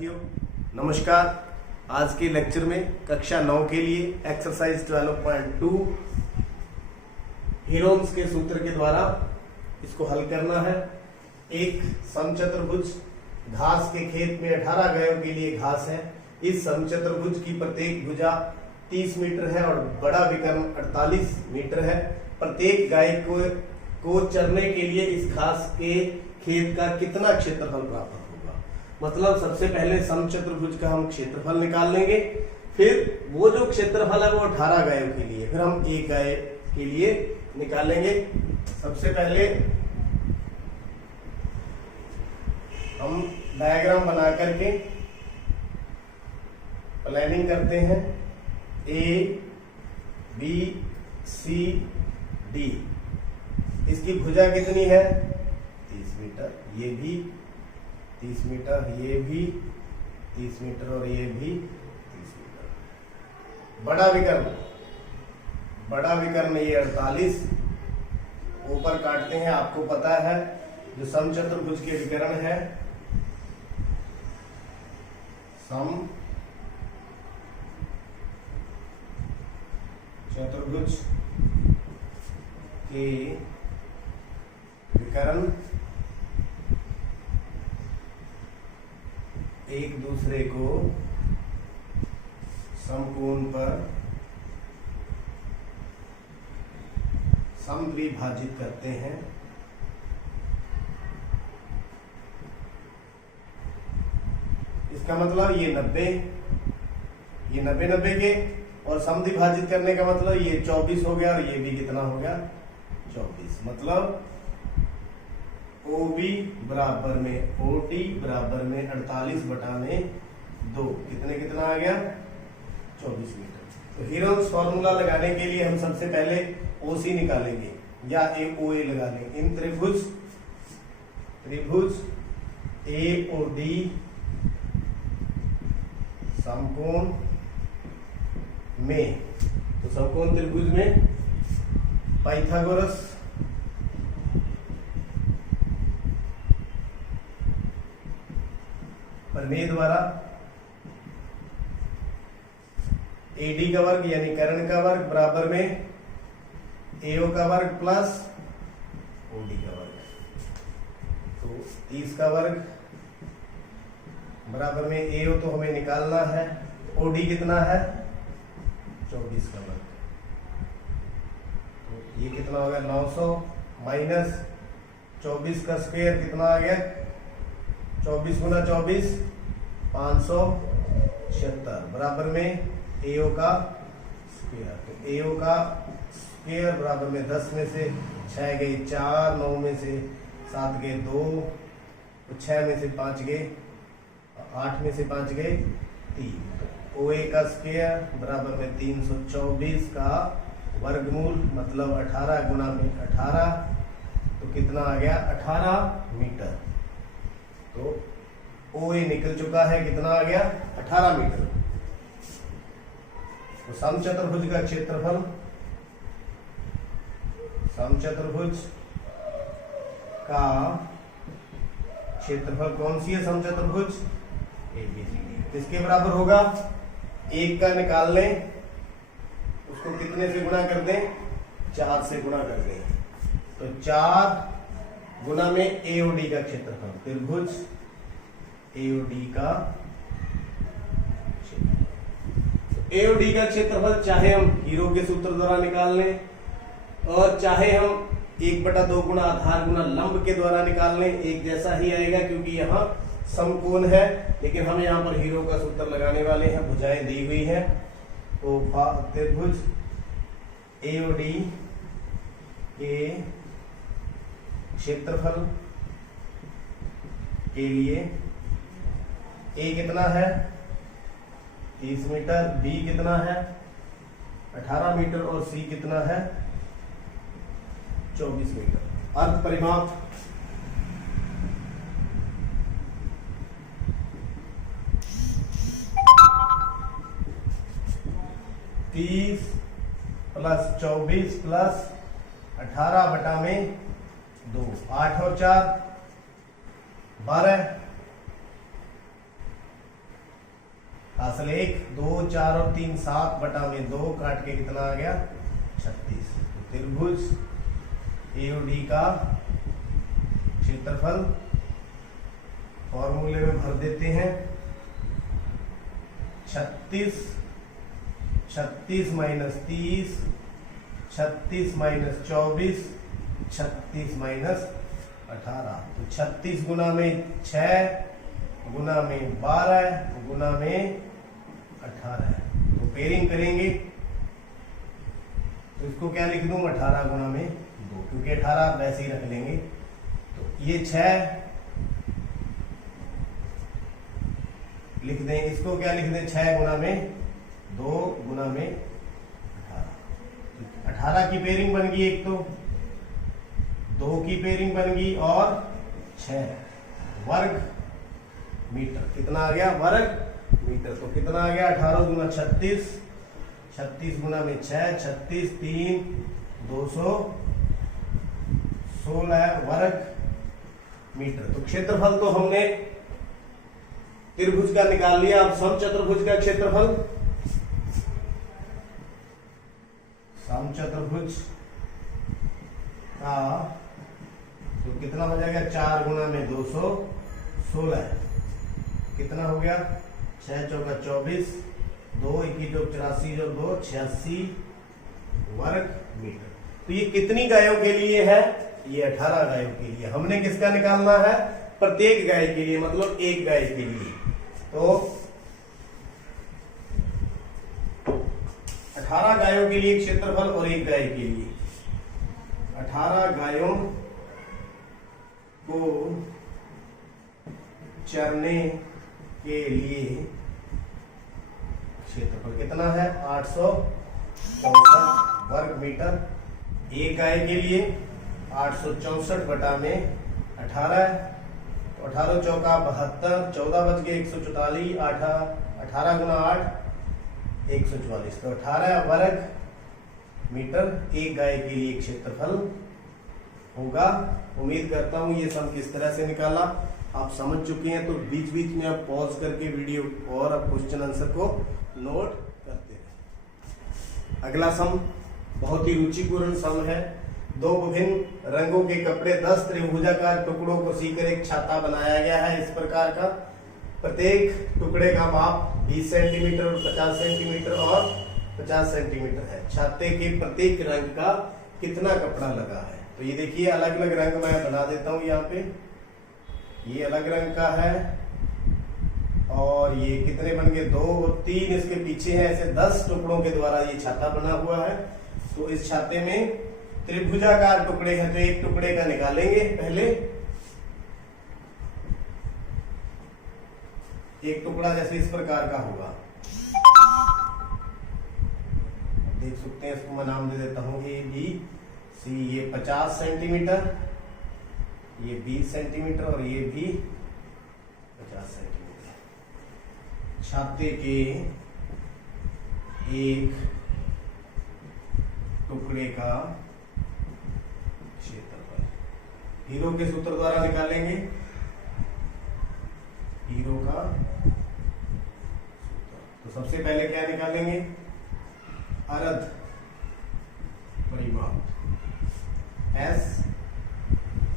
साथियों नमस्कार। आज के लेक्चर में कक्षा 9 के लिए एक्सरसाइज 12.2 हीरोन्स के सूत्र के द्वारा इसको हल करना है। एक समचतुर्भुज घास के खेत में 18 गायों के लिए घास है। इस समचतुर्भुज की प्रत्येक भुजा 30 मीटर है और बड़ा विकर्ण 48 मीटर है। प्रत्येक गाय को चरने के लिए इस घास के खेत का कितना क्षेत्रफल प्राप्त होगा। मतलब सबसे पहले समचतुर्भुज का हम क्षेत्रफल निकाल लेंगे, फिर वो जो क्षेत्रफल है वो 18 गायों के लिए, फिर हम एक गाय के लिए निकालेंगे। सबसे पहले हम डायग्राम बना करके प्लानिंग करते हैं। ए बी सी डी, इसकी भुजा कितनी है 30 मीटर, ये भी 30 मीटर, ये भी 30 मीटर और ये भी 30 मीटर। बड़ा विकर्ण ये 48। ऊपर काटते हैं। आपको पता है जो समचतुर्भुज के विकर्ण है, चतुर्भुज के विकर्ण एक दूसरे को समकोण पर समद्विभाजित करते हैं। इसका मतलब ये 90 के, और समद्विभाजित करने का मतलब ये 24 हो गया और ये भी कितना हो गया 24। मतलब OB बराबर में OD बराबर में 48/2 कितना आ गया 24 मीटर। तो हीरोन्स फॉर्मूला लगाने के लिए हम सबसे पहले OC निकालेंगे या AOA लगा लेंगे। इन त्रिभुज AOD समकोण में, तो समकोण त्रिभुज में पाइथागोरस प्रमेय द्वारा AD का वर्ग यानी कर्ण का वर्ग बराबर में AO का वर्ग प्लस OD का वर्ग, तो 30 का वर्ग बराबर में AO तो हमें निकालना है, OD कितना है 24 का वर्ग। तो ये कितना हो गया 900 माइनस 24 का स्क्वायर कितना आ गया 24 गुना 24 576 बराबर में AO का स्क्वायर। तो AO का स्क्वायर बराबर में 10 में से 6 गए 4, 9 में से 7 गए 2, 6 में से 5 गए 8 में से 5 गए 3। OA का स्क्वायर बराबर में 324 का वर्गमूल, मतलब 18 गुना में 18, तो कितना आ गया 18 मीटर। तो OA निकल चुका है, कितना आ गया 18 मीटर। तो समचतुर्भुज का क्षेत्रफल, समचतुर्भुज का क्षेत्रफल कौन सी है समचतुर्भुज ABCD, किसके बराबर होगा 1 का निकाल लें, उसको कितने से गुणा कर दें 4 से गुणा कर दें। तो 4 गुना में AOD का क्षेत्रफल, त्रिभुज AOD का AOD का क्षेत्रफल चाहे हम हीरो के सूत्र द्वारा निकाल लें और चाहे हम 1/2 गुना आधार गुना लंब के द्वारा निकाल लें, एक जैसा ही आएगा क्योंकि यहाँ समकोण है। लेकिन हम यहाँ पर हीरो का सूत्र लगाने वाले हैं, भुजाएं दी हुई हैं। तो त्रिभुज AOD के क्षेत्रफल के लिए A कितना है 30 मीटर, B कितना है 18 मीटर और C कितना है 24 मीटर। अर्थ परिमाप तीस प्लस 24 प्लस 18/2, 8 और 4 12, हासिल 1, 2, 4 और 3 7 बटा में 2 काट के कितना आ गया 36। तो त्रिभुज AOD का क्षेत्रफल फॉर्मूले में भर देते हैं 36 माइनस 30, 36 माइनस 24, 36 माइनस 18। तो 36 गुना में 6 गुना में 12 गुना में 18। तो पेयरिंग करेंगे तो इसको क्या लिख दूं 18 गुना में 2, क्योंकि 18 वैसे ही रख लेंगे। तो ये 6 लिख दें, इसको क्या लिख दें 6 गुना में 2 गुना में 18। 18 की पेयरिंग बन गई, एक तो 2 की पेयरिंग बन गई और 6 वर्ग मीटर। कितना आ गया वर्ग मीटर। तो कितना आ गया 18 गुना 36, 36 गुना में 6, 36 3 216 वर्ग मीटर। तो क्षेत्रफल तो हमने त्रिभुज का निकाल लिया। अब समचतुर्भुज का क्षेत्रफल, समचतुर्भुज का तो कितना हो जाएगा 4 गुना में 216, कितना हो गया 6 चौका 24, 2 21 84 जो 2 86 वर्ग मीटर। तो ये कितनी गायों के लिए है, ये 18 गायों के लिए। हमने किसका निकालना है प्रत्येक गाय के लिए, मतलब एक गाय के लिए। तो 18 गायों के लिए क्षेत्रफल और एक गाय के लिए। 18 गायों को चरने के लिए क्षेत्रफल कितना है 864 वर्ग मीटर। एक गाय के लिए 864 बटा में 18 है। 18 चौका 72, 14 बच गए 144, 18 गुना 8 144। तो 18 वर्ग मीटर एक गाय के लिए क्षेत्रफल होगा। उम्मीद करता हूं ये सम किस तरह से निकाला आप समझ चुके हैं। तो बीच बीच में आप पॉज करके वीडियो और आप क्वेश्चन आंसर को नोट करते हैं। अगला सम बहुत ही रुचिपूर्ण सम है। 2 विभिन्न रंगों के कपड़े 10 त्रिभुजाकार टुकड़ों को सीकर एक छाता बनाया गया है इस प्रकार का। प्रत्येक टुकड़े का माप 20 सेंटीमीटर और 50 सेंटीमीटर और 50 सेंटीमीटर है। छाते के प्रत्येक रंग का कितना कपड़ा लगा है। तो ये देखिए अलग अलग रंग मैं बना देता हूं। यहाँ पे ये अलग रंग का है और ये कितने बन गए 2 और 3 इसके पीछे है। ऐसे 10 टुकड़ों के द्वारा ये छाता बना हुआ है। तो इस छाते में त्रिभुजाकार टुकड़े हैं तो एक टुकड़े का निकालेंगे। पहले एक टुकड़ा जैसे इस प्रकार का होगा, देख सकते हैं। इसको मैं नाम दे देता हूं ABC। ये 50 सेंटीमीटर, ये 20 सेंटीमीटर और ये भी 50 सेंटीमीटर। छाते के एक टुकड़े का क्षेत्रफल हीरो के सूत्र द्वारा निकालेंगे। हीरो का सूत्र तो सबसे पहले क्या निकालेंगे अर्ध परिमाप S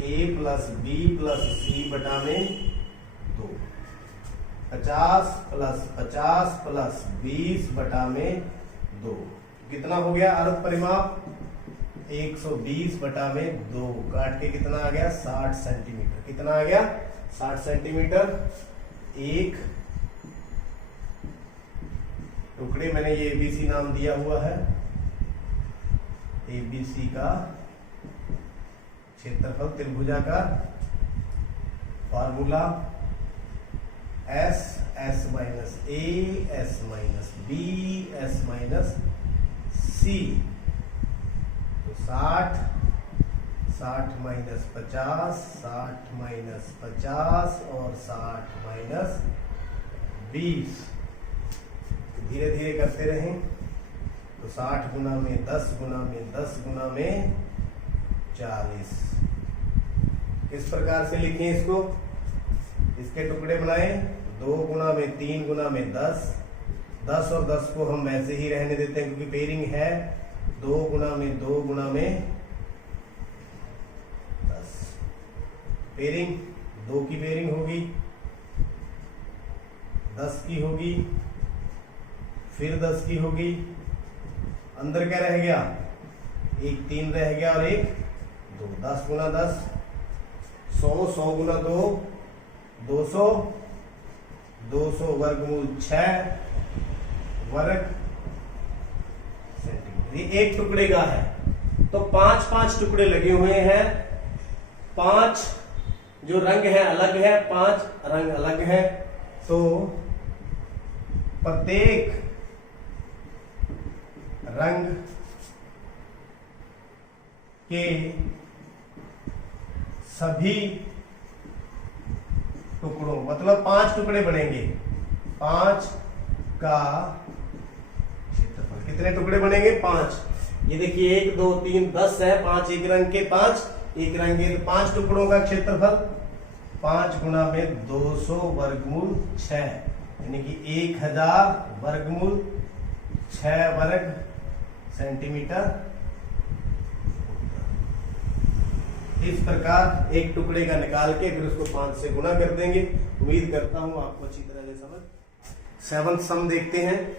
A plus B plus C बटा में 2, 50 प्लस 50 प्लस 20 बटा में 2 कितना हो गया अर्ध परिमाप 120 बटा में 2 काट के कितना आ गया 60 सेंटीमीटर। कितना आ गया 60 सेंटीमीटर। एक टुकड़े मैंने ये ABC नाम दिया हुआ है। ABC का क्षेत्रफल त्रिभुजाकार formula S minus A S minus B S minus C। तो 60 माइनस 50, 60 माइनस 50 और 60 माइनस 20। धीरे धीरे करते रहें। तो 60 गुना में 10 गुना में 10 गुना में 40। किस प्रकार से लिखें इसको, इसके टुकड़े बनाएं 2 गुना में 3 गुना में 10, 10 और 10 को हम वैसे ही रहने देते हैं क्योंकि पेयरिंग है 2 गुना में 2 गुना में 10। पेयरिंग 2 की पेयरिंग होगी, 10 की होगी, फिर 10 की होगी। अंदर क्या रह गया? एक 3 रह गया और एक 2। 10 गुना 10 100, 100 गुना 2 200, 200 वर्गमूल 6 वर्ग सेंटीमीटर। ये एक टुकड़े का है, तो 5-5 टुकड़े लगे हुए हैं। 5 जो रंग है अलग है, 5 रंग अलग है, तो प्रत्येक रंग के सभी टुकड़ों, मतलब 5 टुकड़े बनेंगे। 5 का क्षेत्रफल, कितने टुकड़े बनेंगे? 5। ये देखिए 1 2 3 10 है, 5 एक रंग के, 5 एक रंग के, तो 5 टुकड़ों का क्षेत्रफल 5 गुना में 200 वर्गमूल 6, यानी कि 1000 वर्गमूल 6 वर्ग सेंटीमीटर। इस प्रकार एक टुकड़े का निकाल के फिर उसको 5 से गुना कर देंगे। उम्मीद करता हूं आपको अच्छी तरह से समझ। 7th सम देखते हैं।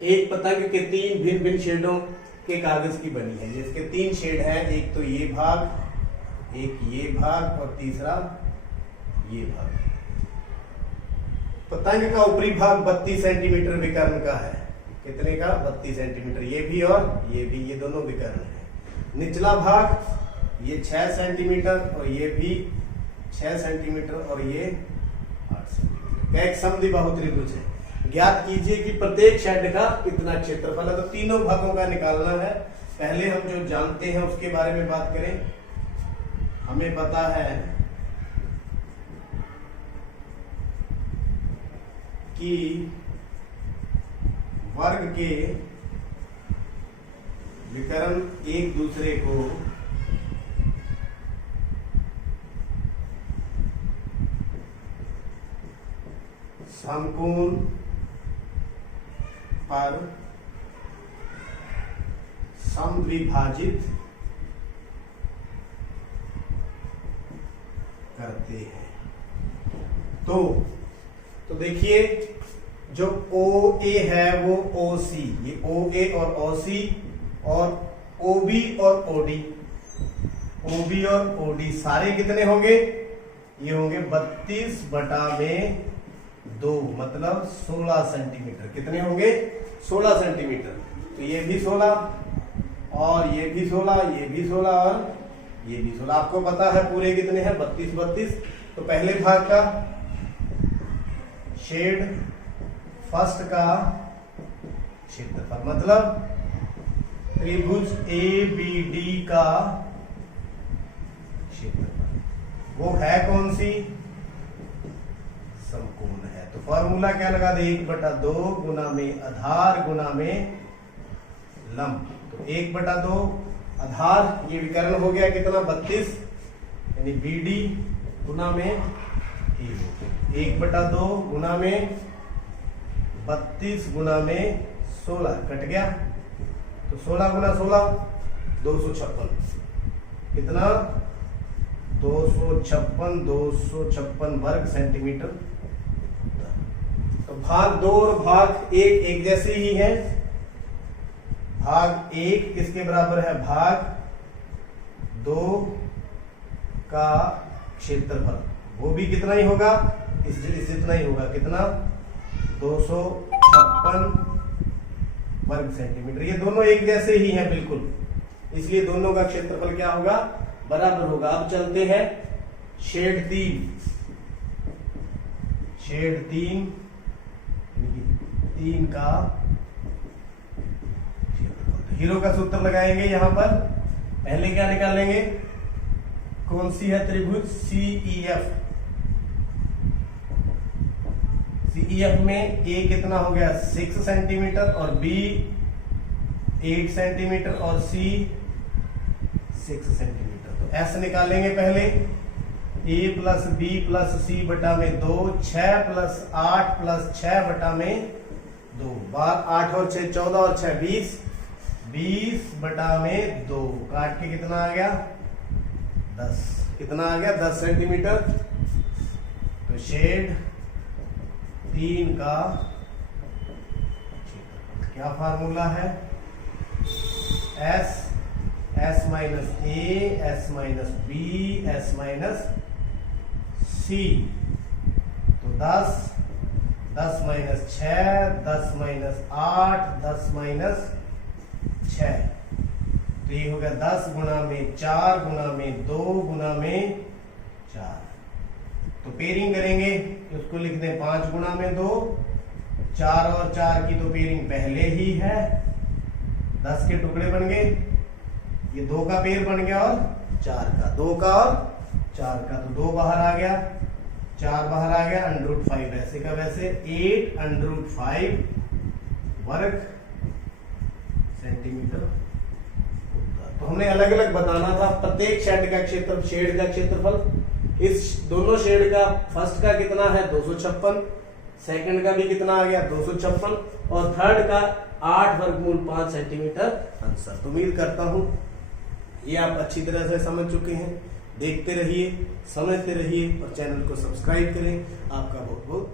एक पतंग के 3 भिन्न भिन्न शेडों के कागज की बनी है। जिसके 3 शेड हैं, एक तो ये भाग, एक ये भाग और तीसरा ये भाग। पतंग का ऊपरी भाग 32 सेंटीमीटर विकर्ण का है। कितने का? 32 सेंटीमीटर। ये भी और ये भी, ये दोनों विकर्ण है। निचला भाग ये 6 सेंटीमीटर और ये भी 6 सेंटीमीटर और ये 8 सेंटीमीटर का एक समद्विबाहु त्रिभुज है। ज्ञात कीजिए कि प्रत्येक शेड का कितना क्षेत्रफल है। तो तीनों भागों का निकालना है। पहले हम जो जानते हैं उसके बारे में बात करें। हमें पता है कि वर्ग के विकर्ण एक दूसरे को समकोण पर समद्विभाजित करते हैं। तो देखिए जो OA है वो OC, ये OA और OC और OB और OD सारे कितने होंगे? ये होंगे 32 बटा में 2, मतलब 16 सेंटीमीटर। कितने होंगे? 16 सेंटीमीटर। तो ये भी 16 और ये भी 16, ये भी 16 और ये भी 16। आपको पता है पूरे कितने हैं? 32। तो पहले भाग का शेड फर्स्ट का क्षेत्रफल, मतलब त्रिभुज ABD का क्षेत्रफल, वो है कौन सी? समकोण है। तो फॉर्मूला क्या लगा दे? 1/2 गुना में आधार गुना में लंब। तो 1/2 आधार, ये विकर्ण हो गया कितना? 32, यानी BD गुना में 1/2 गुना में 32 गुना में 16 कट गया। तो 16 गुना 16 256। कितना? 256 वर्ग सेंटीमीटर। तो भाग 2 और भाग 1 एक जैसे ही है। भाग 1 किसके बराबर है? भाग 2 का क्षेत्रफल, वो भी कितना ही होगा? इस जितना ही होगा। कितना? 256 वर्ग सेंटीमीटर। ये दोनों एक जैसे ही हैं बिल्कुल, इसलिए दोनों का क्षेत्रफल क्या होगा? बराबर होगा। अब चलते हैं शेड 3 का हीरो का सूत्र लगाएंगे। यहां पर पहले क्या निकालेंगे? कौन सी है? त्रिभुज CEF में A कितना हो गया? 6 सेंटीमीटर और B 8 सेंटीमीटर और C 6 सेंटीमीटर। तो S निकालेंगे पहले। A plus B plus C बटा में 2, 6 प्लस 8 प्लस 6 बटा में 2 बार 8 और 6 14 और 6 20, 20 बटा में 2 काट के कितना आ गया 10, कितना आ गया 10 सेंटीमीटर। तो शेड 3 का क्या फार्मूला है, S minus A, S minus B, S minus C. तो 10 माइनस 6, 10 माइनस 8, 10 माइनस 6। तो ये हो गया 10 गुना में 4 गुना में 2 गुना में 4। तो पेयरिंग करेंगे तो उसको लिख दें 5 गुना में 2, 4 और 4 की तो पेयरिंग पहले ही है, 10 के टुकड़े बन गए, ये 2 का पेयर बन गया और 4 का, 2 का और 4 का। तो 2 बाहर आ गया, 4 बाहर आ गया, √5 ऐसे का वैसे 8√5 वर्ग सेंटीमीटर। तो हमने अलग अलग बताना था प्रत्येक शेड का क्षेत्रफल। इस दोनों शेड का फर्स्ट का कितना है 256, सेकंड का भी कितना आ गया 256 और थर्ड का 8√5 सेंटीमीटर आंसर। तो उम्मीद करता हूं ये आप अच्छी तरह से समझ चुके हैं। देखते रहिए, समझते रहिए और चैनल को सब्सक्राइब करें। आपका बहुत बहुत